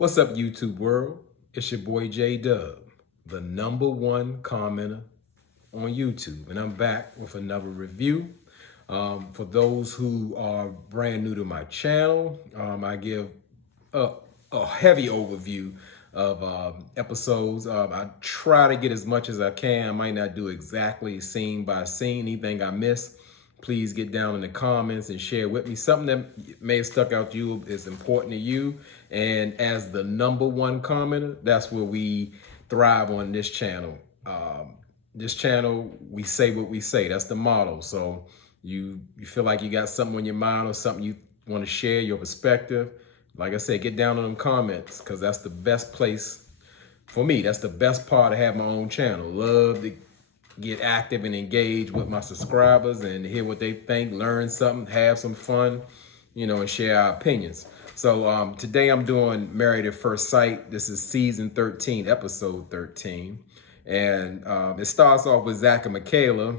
What's up, YouTube world? It's your boy J Dub, the #1 commenter on YouTube, and I'm back with another review. For those who are brand new to my channel, I give a heavy overview of episodes. I try to get as much as I can. I might not do exactly scene by scene. Anything I miss, please get down in the comments and share with me. Something that may have stuck out to you is important to you. And as the #1 commenter, that's where we thrive on this channel. This channel, we say what we say. That's the motto. So you feel like you got something on your mind or something you want to share, your perspective, like I said, get down in them comments, because that's the best place for me. That's the best part of having my own channel. Love to get active and engage with my subscribers and hear what they think, learn something, have some fun, and share our opinions. So today I'm doing Married at First Sight. This is season 13, episode 13. And it starts off with Zach and Michaela.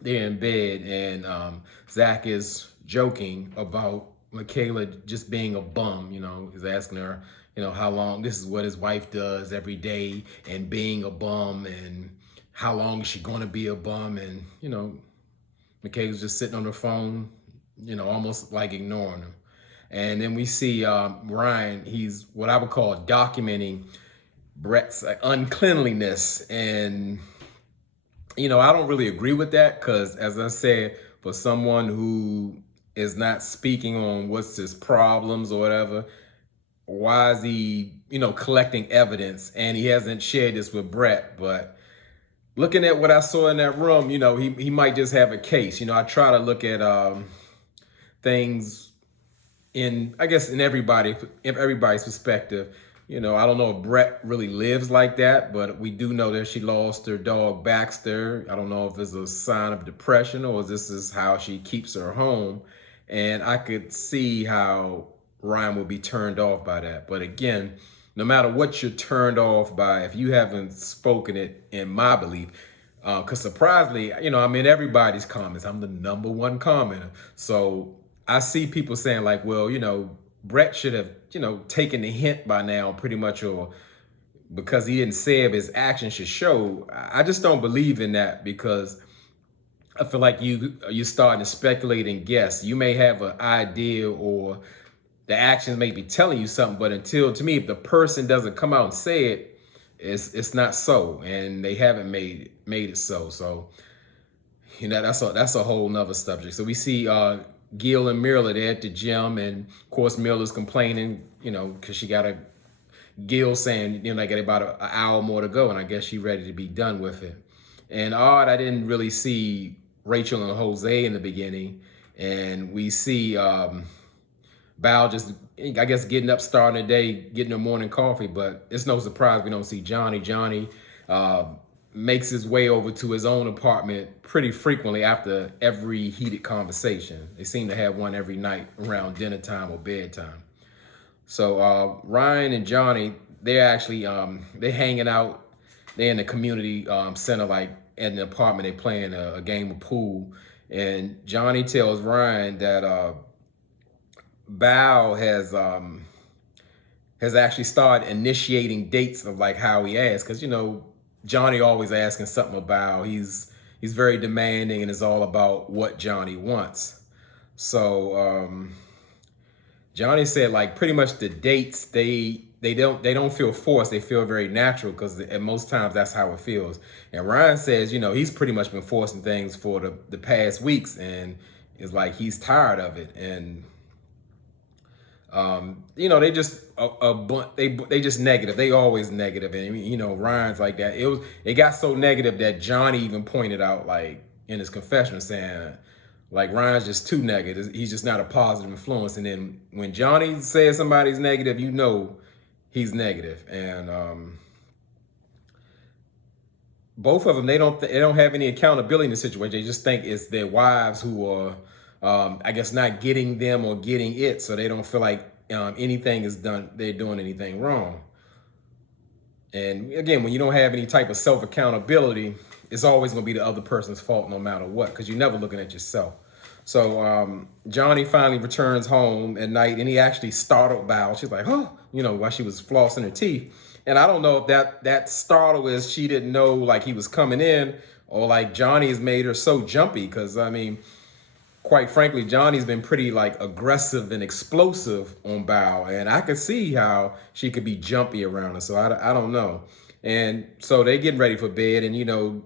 They're in bed, and Zach is joking about Michaela just being a bum. He's asking her, how long, this is what his wife does every day, and being a bum, and how long is she going to be a bum? And, Michaela's just sitting on her phone, almost like ignoring him. And then we see Ryan, he's what I would call documenting Brett's uncleanliness. And, I don't really agree with that, because as I said, for someone who is not speaking on what's his problems or whatever, why is he, collecting evidence? And he hasn't shared this with Brett. But looking at what I saw in that room, he might just have a case. I try to look at things in everybody's perspective. I don't know if Brett really lives like that, but we do know that she lost her dog Baxter. I don't know if it's a sign of depression or this is how she keeps her home. And I could see how Ryan would be turned off by that. But again, no matter what you're turned off by, if you haven't spoken it, in my belief, because surprisingly, I'm in everybody's comments. I'm the #1 commenter. So I see people saying like, well, Brett should have, taken the hint by now pretty much, or because he didn't say it, his actions should show. I just don't believe in that, because I feel like you're starting to speculate and guess. You may have an idea, or the actions may be telling you something, but to me, if the person doesn't come out and say it, it's not so, and they haven't made it so. So, that's a whole nother subject. So we see Gil and Myrla, they're at the gym, and of course Myrla's complaining, because she got Gil saying, they got about an hour more to go, and I guess she's ready to be done with it. And I didn't really see Rachel and Jose in the beginning, and we see Val just, I guess, getting up, starting the day, getting her morning coffee. But it's no surprise we don't see Johnny. Johnny makes his way over to his own apartment pretty frequently after every heated conversation. They seem to have one every night around dinner time or bedtime. So Ryan and Johnny, they're actually, they're hanging out. They're in the community center, like at an apartment. They're playing a game of pool. And Johnny tells Ryan that Bao has actually started initiating dates of like how he asks, because Johnny always asking something about. He's very demanding, and it's all about what Johnny wants. So Johnny said like pretty much the dates they don't feel forced. They feel very natural, because at most times that's how it feels. And Ryan says he's pretty much been forcing things for the past weeks, and it's like he's tired of it. And they just they just negative. They always negative. And Ryan's like that. It got so negative that Johnny even pointed out, like in his confession, saying like Ryan's just too negative. He's just not a positive influence. And then when Johnny says somebody's negative, he's negative. And both of them, they don't have any accountability in the situation. They just think it's their wives who are I guess not getting them or getting it, so they don't feel like anything is done, they're doing anything wrong. And again, when you don't have any type of self-accountability, it's always going to be the other person's fault no matter what, because you're never looking at yourself. So Johnny finally returns home at night, and he actually startled Bao. She's like, oh, while she was flossing her teeth. And I don't know if that startle is she didn't know like he was coming in, or like Johnny has made her so jumpy. Because I mean, quite frankly, Johnny's been pretty like aggressive and explosive on Bao, and I could see how she could be jumpy around her. So I don't know. And so they getting ready for bed, and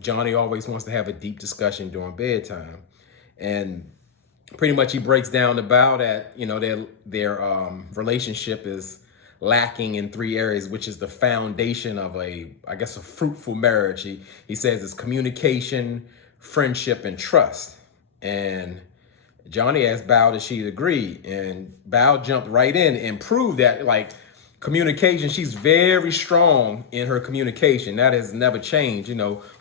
Johnny always wants to have a deep discussion during bedtime, and pretty much he breaks down the Bao that their relationship is lacking in three areas, which is the foundation of a fruitful marriage. He says it's communication, friendship, and trust. And Johnny asked Bao if she'd agree, and Bao jumped right in and proved that like communication, she's very strong in her communication. That has never changed.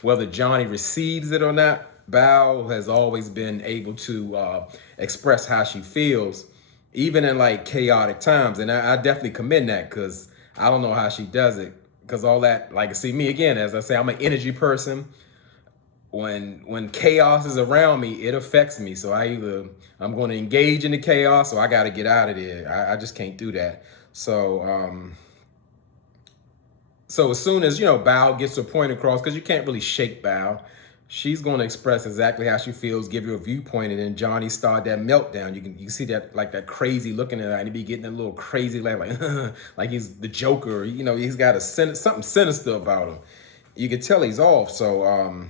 Whether Johnny receives it or not, Bao has always been able to express how she feels, even in like chaotic times. And I definitely commend that, because I don't know how she does it. Because all that, like, see me again, as I say, I'm an energy person. When chaos is around me, it affects me. So I'm going to engage in the chaos, or I got to get out of there. I just can't do that. So so as soon as Bao gets her point across, because you can't really shake Bao, she's going to express exactly how she feels, give you a viewpoint, and then Johnny started that meltdown. You can see that, like, that crazy looking at her, and he be getting that little crazy laugh, like like he's the Joker. He's got something sinister about him. You can tell he's off. So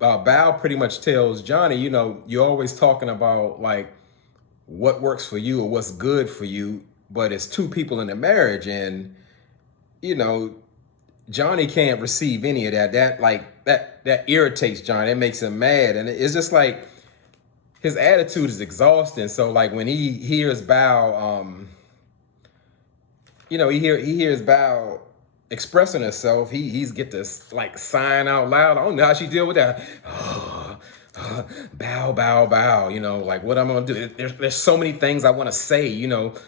Bao pretty much tells Johnny, you're always talking about like what works for you or what's good for you, but it's two people in a marriage, and Johnny can't receive any of that. That irritates Johnny. It makes him mad, and it's just like his attitude is exhausting. So like when he hears Bao, he hears Bao expressing herself, he's get this like sign out loud. I don't know how she deal with that. Bow, bow, bow. Like what I'm gonna do. There's so many things I want to say.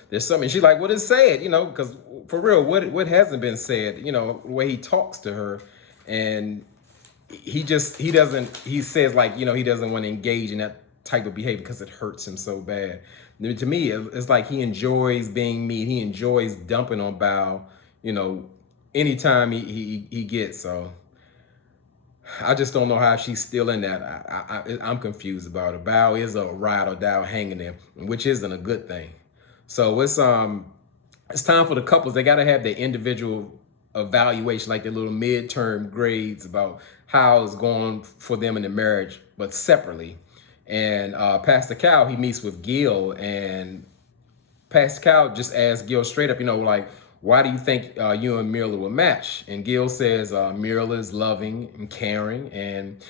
There's something. She's like, what is said? Because for real, what hasn't been said? The way he talks to her, and he says like he doesn't want to engage in that type of behavior because it hurts him so bad. To me, it's like he enjoys being mean. He enjoys dumping on Bao. Anytime he gets. So I just don't know how she's still in that. I'm confused about it. Bao is a ride or die hanging there, which isn't a good thing. So it's time for the couples. They got to have their individual evaluation, like their little midterm grades about how it's going for them in the marriage, but separately. And Pastor Cal, he meets with Gil, and Pastor Cal just asked Gil straight up, like, why do you think you and Mirla will match? And Gil says Mirla is loving and caring, and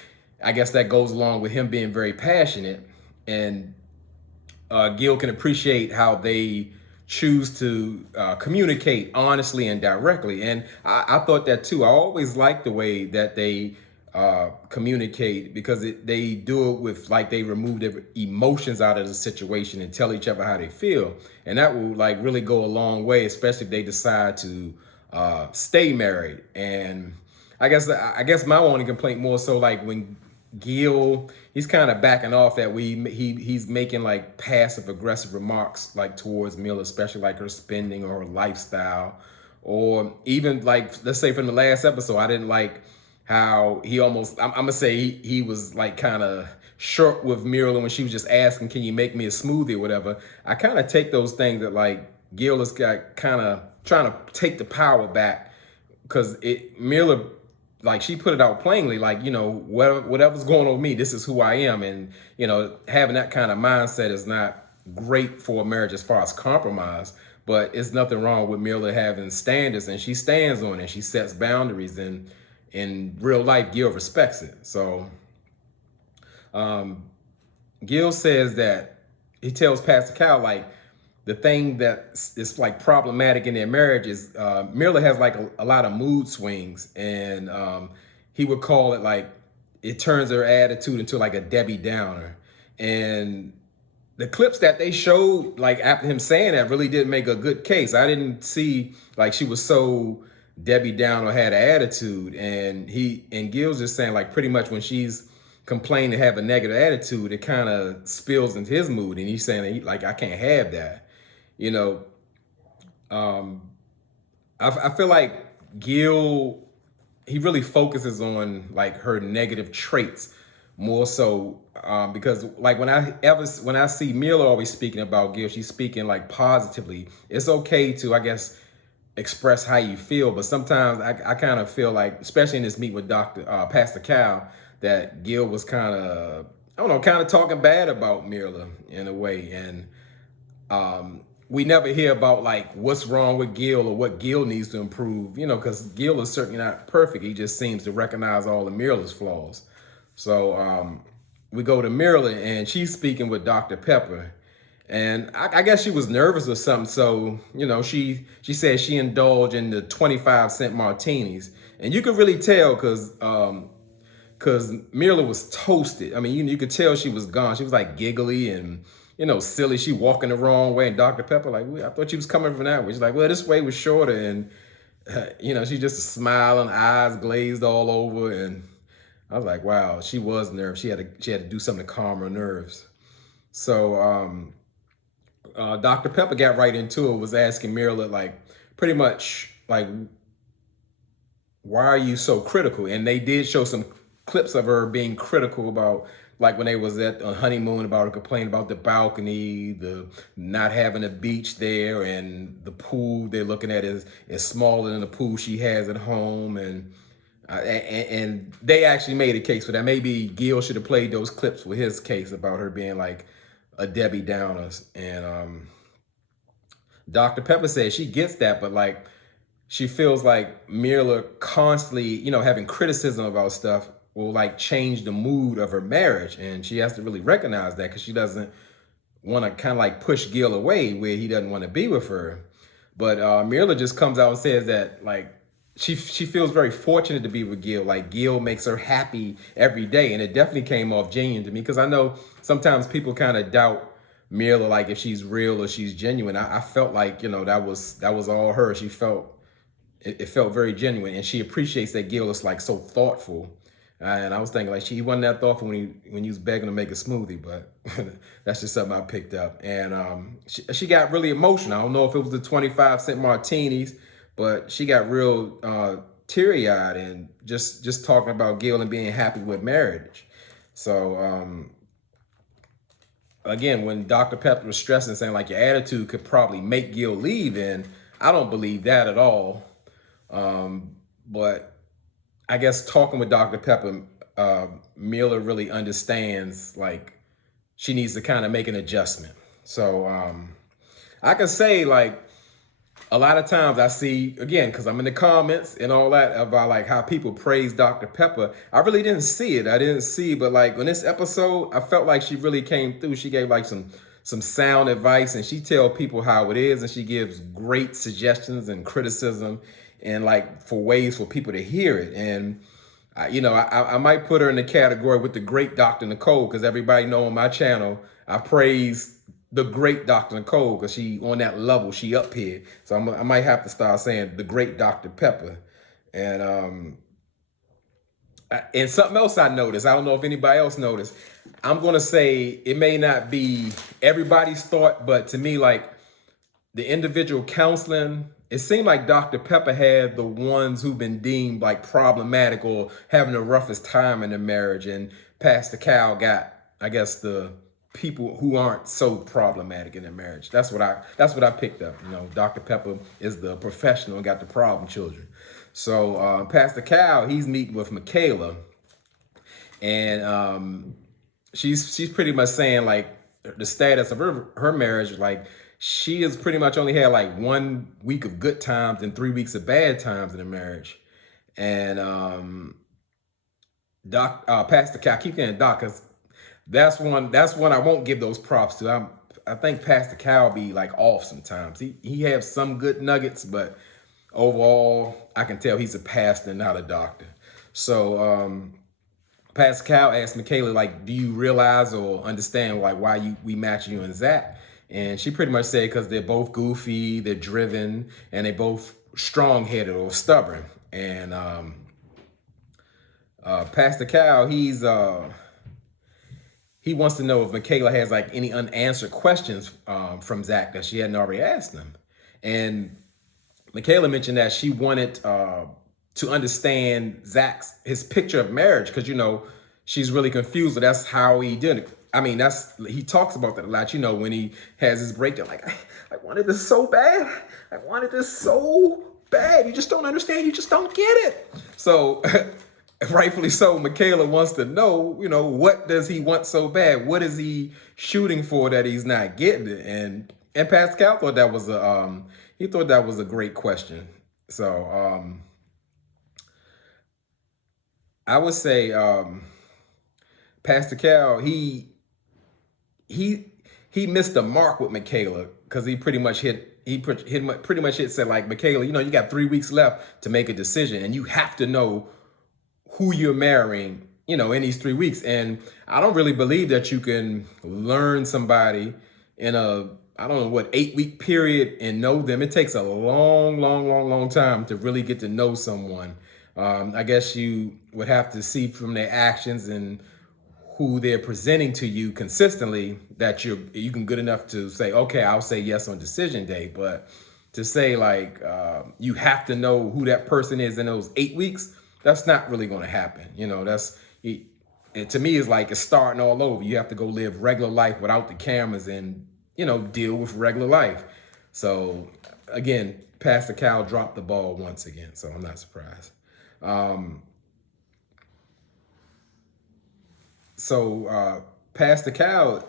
I guess that goes along with him being very passionate. And Gil can appreciate how they choose to communicate honestly and directly. And I thought that too. I always liked the way that they communicate, because they do it with like they remove their emotions out of the situation and tell each other how they feel, and that will like really go a long way, especially if they decide to stay married. And I guess my only complaint more so like when Gil, he's kind of backing off that he's making like passive aggressive remarks like towards Mila, especially like her spending or her lifestyle, or even like let's say from the last episode, I didn't like how he almost, I'm gonna say he was like kind of short with Mirla when she was just asking, can you make me a smoothie or whatever. I kind of take those things that like Gil is got kind of trying to take the power back, because Mirla, like she put it out plainly, like, whatever's going on with me, this is who I am. And, having that kind of mindset is not great for a marriage as far as compromise, but it's nothing wrong with Mirla having standards, and she stands on it. She sets boundaries, and in real life, Gil respects it. So Gil says that he tells Pastor Cal, like, the thing that is like problematic in their marriage is Mirla has like a lot of mood swings, and he would call it like it turns her attitude into like a Debbie Downer. And the clips that they showed like after him saying that really didn't make a good case. I didn't see like she was so Debbie Downer, had an attitude. And Gil's just saying like pretty much when she's complain and have a negative attitude, it kind of spills into his mood, and he's saying like, I can't have that, you know. um I feel like Gil, he really focuses on like her negative traits more so, because like when I see Mila always speaking about Gil, she's speaking like positively. It's okay to, I guess, express how you feel, but sometimes I kind of feel like, especially in this meet with Pastor Cal, that Gil was kind of, I don't know, kind of talking bad about Mila in a way. And we never hear about like what's wrong with Gil or what Gil needs to improve, you know, because Gil is certainly not perfect. He just seems to recognize all of Mila's flaws. So we go to Mila, and she's speaking with Dr. Pepper. And I guess she was nervous or something. So, you know, she said she indulged in the 25-cent martinis. And you could really tell because Mila was toasted. I mean, you could tell she was gone. She was like giggly and, you know, silly. She walking the wrong way. And Dr. Pepper, like, I thought she was coming from that way. She's like, well, this way was shorter. And, you know, she just smiling, eyes glazed all over. And I was like, wow, she was nervous. She had to do something to calm her nerves. So Dr. Pepper got right into it, was asking Mila, like, pretty much, like, why are you so critical? And they did show some clips of her being critical about, like, when they was at a honeymoon, about her complaining about the balcony, the not having a beach there, and the pool they're looking at is smaller than the pool she has at home. And they actually made a case for that. Maybe Gil should have played those clips with his case about her being like a Debbie Downer. And Dr. Pepper says she gets that, but like she feels like Mila constantly, you know, having criticism about stuff will like change the mood of her marriage. And she has to really recognize that, because she doesn't want to kind of like push Gil away where he doesn't want to be with her. But Mila just comes out and says that like she feels very fortunate to be with Gil. Like Gil makes her happy every day. And it definitely came off genuine to me, because I know sometimes people kind of doubt Mila, like if she's real or she's genuine. I felt like, you know, that was all her. She felt, it felt very genuine, and she appreciates that Gil is like so thoughtful. And I was thinking like he wasn't that thoughtful when he was begging to make a smoothie, but that's just something I picked up. And she got really emotional. I don't know if it was the 25-cent martinis, but she got real teary-eyed and just talking about Gil and being happy with marriage. So again, when Dr. Pepper was stressing, saying like your attitude could probably make Gil leave, and I don't believe that at all. But I guess talking with Dr. Pepper, Mila really understands like she needs to kind of make an adjustment. So I can say like a lot of times I see, again, because I'm in the comments and all that about like how people praise Dr. Pepper. I really didn't see it. I didn't see, but like on this episode, I felt like she really came through. She gave like some sound advice, and she tell people how it is, and she gives great suggestions and criticism, and like for ways for people to hear it. And I might put her in the category with the great Dr. Nicole, because everybody know on my channel I praise the great Dr. Nicole, because she on that level, she up here. So I might have to start saying the great Dr. Pepper. And something else I noticed, I don't know if anybody else noticed, I'm gonna say it may not be everybody's thought, but to me, like the individual counseling, it seemed like Dr. Pepper had the ones who've been deemed like problematic or having the roughest time in their marriage, and Pastor Cal got, I guess, the people who aren't so problematic in their marriage. That's what I picked up. You know, Dr. Pepper is the professional and got the problem children. So Pastor Cal, he's meeting with Michaela, and she's pretty much saying like the status of her marriage, like she has pretty much only had like 1 week of good times and 3 weeks of bad times in the marriage. And Pastor Cal, I keep getting Doc, because that's one I won't give those props to. I think Pastor Cal be like off sometimes. He has some good nuggets, but overall I can tell he's a pastor, not a doctor. So Pastor Cal asked Michaela, like, do you realize or understand like why we match you and Zach? And she pretty much said because they're both goofy, they're driven, and they both strong-headed or stubborn. And Pastor Cal, he wants to know if Michaela has like any unanswered questions from Zach that she hadn't already asked him. And Michaela mentioned that she wanted to understand his picture of marriage, because she's really confused. But that's how he did it. I mean, he talks about that a lot. When he has his breakdown, like I wanted this so bad. I wanted this so bad. You just don't understand. You just don't get it. So, rightfully so, Michaela wants to know, what does he want so bad? What is he shooting for that he's not getting it? And Pascal thought that was a great question. So I would say Pastor Cal, he missed the mark with Michaela, because he pretty much said, like, Michaela, you got 3 weeks left to make a decision, and you have to know who you're marrying, in these 3 weeks. And I don't really believe that you can learn somebody in a, I don't know what, 8-week period and know them. It takes a long time to really get to know someone. I guess you would have to see from their actions and who they're presenting to you consistently that you can good enough to say, okay, I'll say yes on decision day. But to say like you have to know who that person is in those 8 weeks, that's not really going to happen. It to me is like it's starting all over. You have to go live regular life without the cameras and deal with regular life. So again, Pastor Cal dropped the ball once again, so I'm not surprised. So Pastor Cal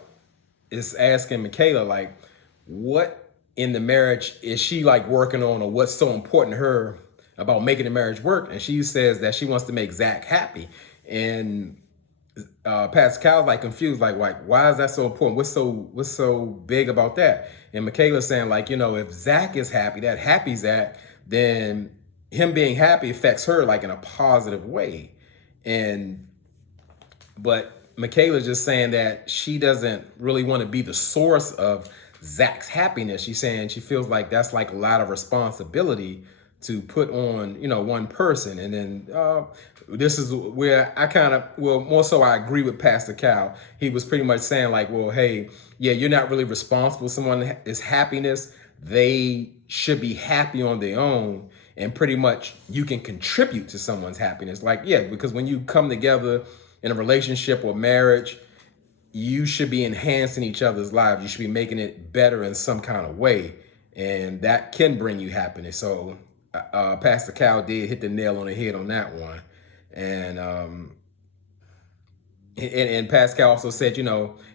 is asking Michaela, like, what in the marriage is she like working on, or what's so important to her about making the marriage work? And she says that she wants to make Zach happy. And Pastor Cal's like confused, like why is that so important? What's so big about that? And Michaela's saying, like, if Zach is happy, that happy Zach, then him being happy affects her like in a positive way. But Michaela's just saying that she doesn't really want to be the source of Zach's happiness. She's saying she feels like that's like a lot of responsibility to put on, one person. And then this is where more so I agree with Pastor Cal. He was pretty much saying like, well, hey, yeah, you're not really responsible for someone's happiness. They should be happy on their own. And pretty much you can contribute to someone's happiness. Like, yeah, because when you come together in a relationship or marriage, you should be enhancing each other's lives. You should be making it better in some kind of way. And that can bring you happiness. So Pastor Cal did hit the nail on the head on that one. And Pascal also said,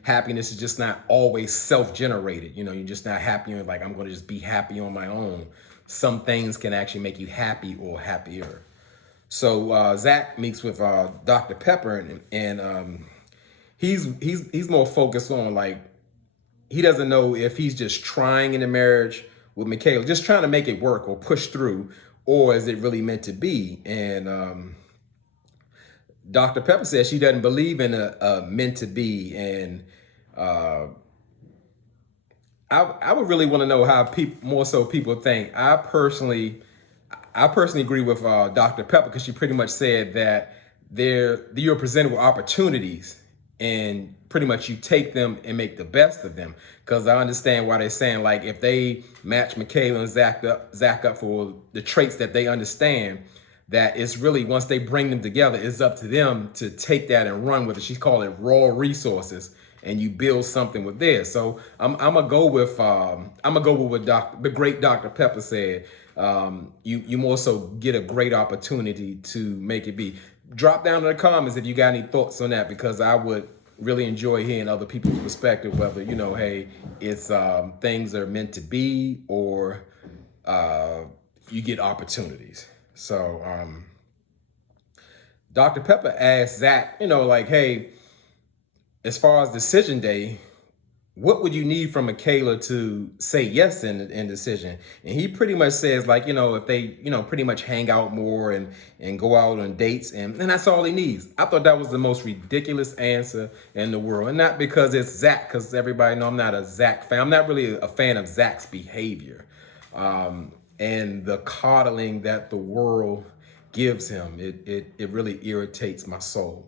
happiness is just not always self-generated. You're just not happy. You're like, I'm going to just be happy on my own. Some things can actually make you happy or happier. So Zach meets with Dr. Pepper, and he's more focused on, like, he doesn't know if he's just trying in a marriage with Michaela, just trying to make it work or push through, or is it really meant to be? And Dr. Pepper says she doesn't believe in a meant to be. And I would really want to know how more so people think. I personally agree with Dr. Pepper, because she pretty much said that you're presented with opportunities, and pretty much you take them and make the best of them. Because I understand why they're saying, like, if they match Michaela and Zach up for the traits that they understand, that it's really, once they bring them together, it's up to them to take that and run with it. She's calling it raw resources, and you build something with theirs. So I'm gonna go with what the great Dr. Pepper said. You more so get a great opportunity to make it be. Drop down in the comments if you got any thoughts on that, because I would really enjoy hearing other people's perspective, whether, hey, it's things are meant to be, or you get opportunities. So Dr. Pepper asked Zach, like, hey, as far as decision day, what would you need from Michaela to say yes in decision? And he pretty much says, like, if they, pretty much hang out more and go out on dates, and that's all he needs. I thought that was the most ridiculous answer in the world. And not because it's Zach, because everybody know I'm not a Zach fan. I'm not really a fan of Zach's behavior and the coddling that the world gives him. It really irritates my soul.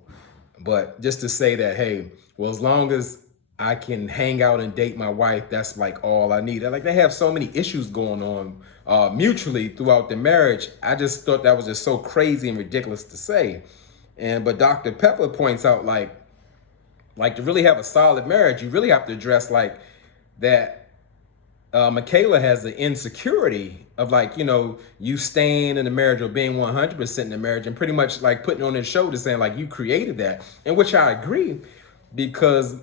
But just to say that, hey, well, as long as I can hang out and date my wife, that's like all I need. Like they have so many issues going on mutually throughout the marriage. I just thought that was just so crazy and ridiculous to say. But Dr. Pepper points out like to really have a solid marriage, you really have to address like that Michaela has the insecurity of like, you staying in the marriage or being 100% in the marriage and pretty much like putting on his shoulders saying like you created that. And which I agree, because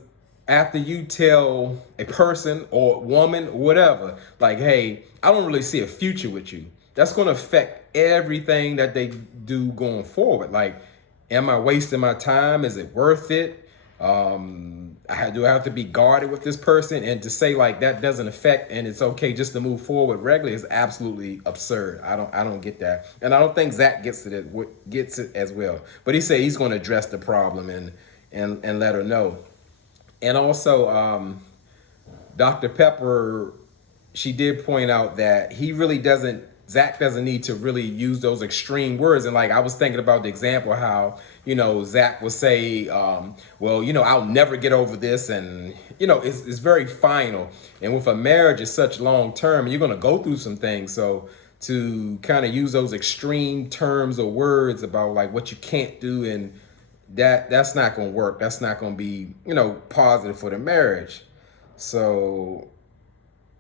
after you tell a person or woman or whatever, like, hey, I don't really see a future with you, that's going to affect everything that they do going forward. Like, am I wasting my time? Is it worth it? Do I have to be guarded with this person? And to say like that doesn't affect and it's okay just to move forward regularly is absolutely absurd. I don't get that, and I don't think Zach gets it as well. But he said he's going to address the problem and let her know. And also, Dr. Pepper, she did point out that Zach doesn't need to really use those extreme words. And like, I was thinking about the example how, Zach will say, well, I'll never get over this. And, it's very final. And with a marriage, it's such long term, you're going to go through some things. So to kind of use those extreme terms or words about like what you can't do, and that's not going to work. That's not going to be, positive for the marriage. So,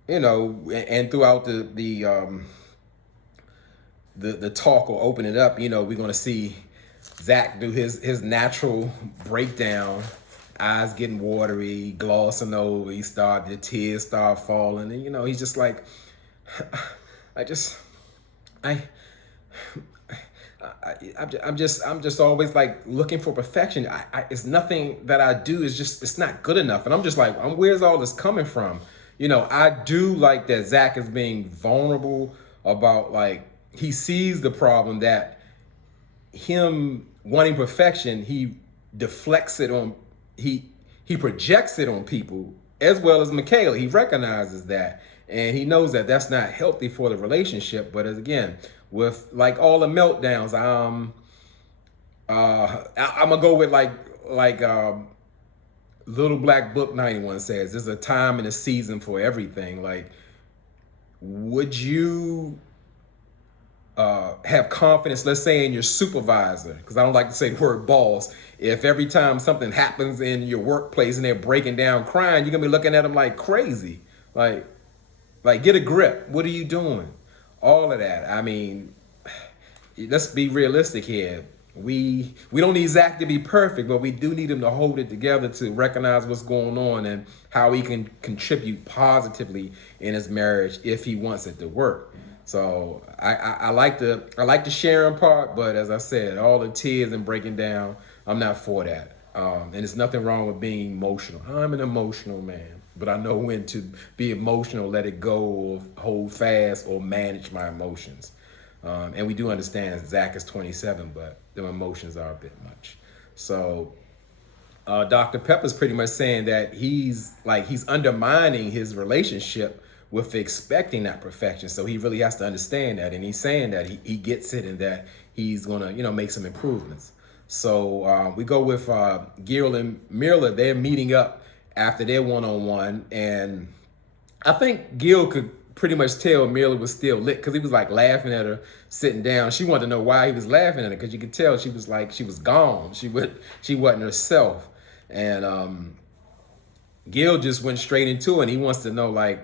and throughout the talk or open it up, we're going to see Zach do his natural breakdown, eyes getting watery, glossing over, the tears start falling. And, he's just like, I'm just always like looking for perfection. It's nothing that I do is just, it's not good enough. And I'm just like, where's all this coming from? I do like that Zach is being vulnerable about like, he sees the problem that him wanting perfection, he deflects it on, he projects it on people as well as Michaela. He recognizes that and he knows that that's not healthy for the relationship. But as again, with like all the meltdowns, I'm gonna go with like Little Black Book 91 says, there's a time and a season for everything. Like, would you have confidence, let's say in your supervisor, because I don't like to say the word boss, if every time something happens in your workplace and they're breaking down crying, you're gonna be looking at them like crazy. Like get a grip. What are you doing? All of that. I mean, let's be realistic here. We don't need Zach to be perfect, but we do need him to hold it together to recognize what's going on and how he can contribute positively in his marriage if he wants it to work. So I like the sharing part, but as I said, all the tears and breaking down, I'm not for that. And there's nothing wrong with being emotional. I'm an emotional man, but I know when to be emotional, let it go, or hold fast, or manage my emotions. And we do understand Zach is 27, but the emotions are a bit much. So Dr. Pepper's pretty much saying that he's undermining his relationship with expecting that perfection. So he really has to understand that. And he's saying that he gets it and that he's going to, make some improvements. So we go with Gil and Mirla. They're meeting up after their one-on-one. And I think Gil could pretty much tell Mirla was still lit because he was like laughing at her sitting down. She wanted to know why he was laughing at her because you could tell she was gone. She wasn't herself. And Gil just went straight into it. And he wants to know like,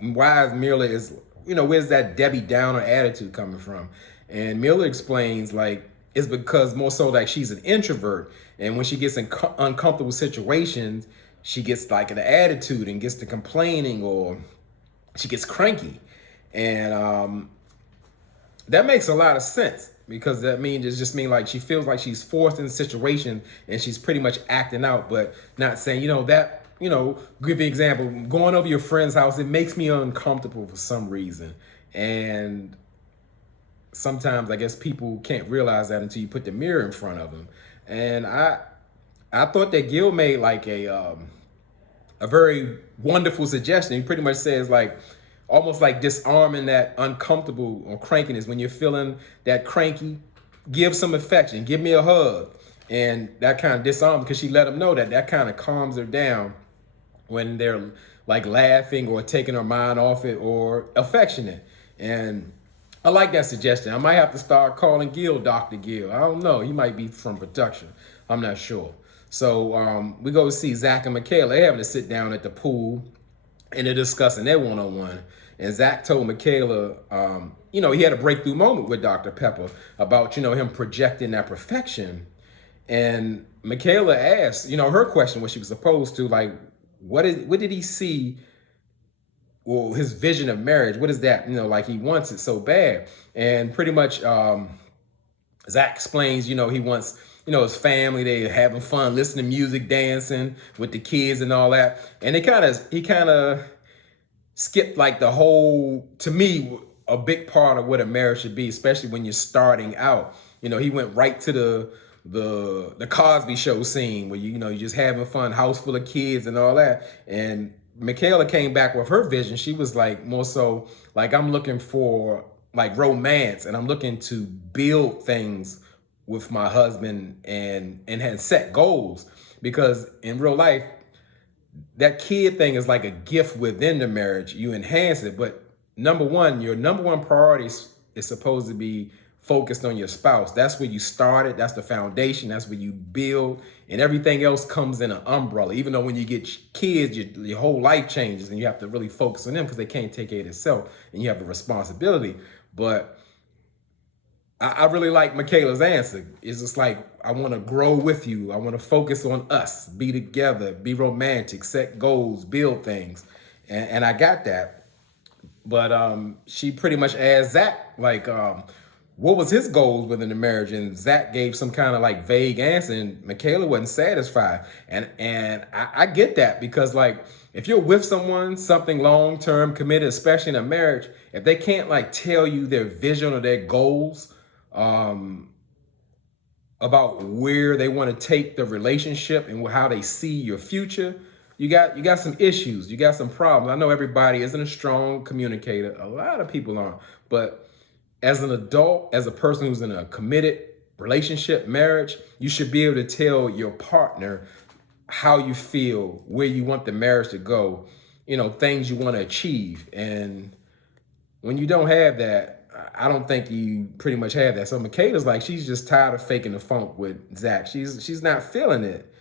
why is Mirla where's that Debbie Downer attitude coming from? And Mirla explains like it's because more so like she's an introvert, and when she gets in uncomfortable situations, she gets like an attitude and gets to complaining, or she gets cranky. And that makes a lot of sense, because that just means like she feels like she's forced in a situation and she's pretty much acting out, but not saying, give you an example, going over your friend's house, it makes me uncomfortable for some reason. And sometimes I guess people can't realize that until you put the mirror in front of them. And I thought that Gil made like a very wonderful suggestion. He pretty much says like, almost like disarming that uncomfortable or crankiness. When you're feeling that cranky, give some affection, give me a hug. And that kind of disarmed, because she let him know that kind of calms her down when they're like laughing or taking her mind off it or affectionate. And I like that suggestion. I might have to start calling Gil Dr. Gil. I don't know. He might be from production. I'm not sure. So we go see Zach and Michaela. They're having to sit down at the pool and they're discussing their one-on-one. And Zach told Michaela, he had a breakthrough moment with Dr. Pepper about, him projecting that perfection. And Michaela asked, her question, what she was supposed to, like, what did he see? Well, his vision of marriage, what is that? Like he wants it so bad. And pretty much Zach explains, he wants, his family, they having fun, listening to music, dancing with the kids and all that. And he kind of skipped like the whole, to me, a big part of what a marriage should be, especially when you're starting out. He went right to the Cosby Show scene where you're just having fun, house full of kids and all that. And Michaela came back with her vision. She was like, more so like, I'm looking for like romance, and I'm looking to build things with my husband and had set goals, because in real life, that kid thing is like a gift within the marriage. You enhance it, but your number one priority is supposed to be focused on your spouse. That's where you started. That's the foundation. That's where you build, and everything else comes in an umbrella. Even though when you get kids, your whole life changes, and you have to really focus on them because they can't take care of themselves, and you have a responsibility. But I really like Michaela's answer. It's just like, I want to grow with you. I want to focus on us, be together, be romantic, set goals, build things. And I got that. But she pretty much asked Zach, like, what was his goals within the marriage? And Zach gave some kind of like vague answer, and Michaela wasn't satisfied. And I get that, because like, if you're with someone, something long-term committed, especially in a marriage, if they can't like tell you their vision or their goals, about where they want to take the relationship and how they see your future, you got some issues, you got some problems. I know everybody isn't a strong communicator. A lot of people aren't. But as an adult, as a person who's in a committed relationship, marriage, you should be able to tell your partner how you feel, where you want the marriage to go, things you want to achieve. And when you don't have that, I don't think you pretty much have that. So Michaela's like, she's just tired of faking the funk with Zach. She's not feeling it.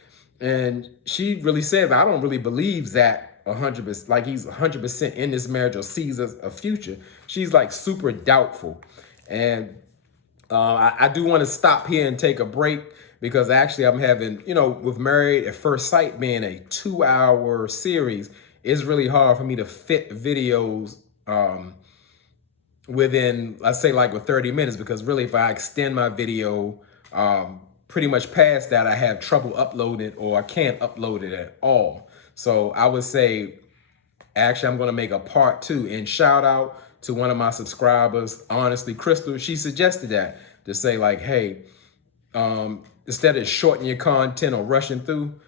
And she really says, I don't really believe Zach 100%, like he's 100% in this marriage or sees a future. She's like super doubtful. And I do want to stop here and take a break, because actually I'm having, with Married at First Sight being a 2-hour series, it's really hard for me to fit videos within, let's say, like with 30 minutes, because really if I extend my video pretty much past that, I have trouble uploading it, or I can't upload it at all. So I would say, actually, I'm going to make a part 2. And shout out to one of my subscribers, Honestly Crystal. She suggested that, to say like, hey, instead of shortening your content or rushing through,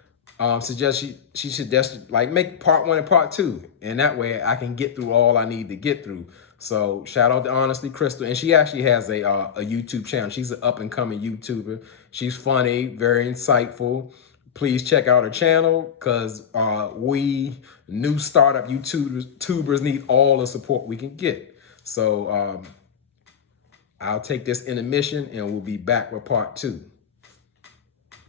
she suggested like make part 1 and part 2, and that way I can get through all I need to get through. So shout out to Honestly Crystal. And she actually has a YouTube channel. She's an up and coming YouTuber. She's funny, very insightful. Please check out her channel, because we new startup YouTubers need all the support we can get. So I'll take this intermission, and we'll be back with part 2.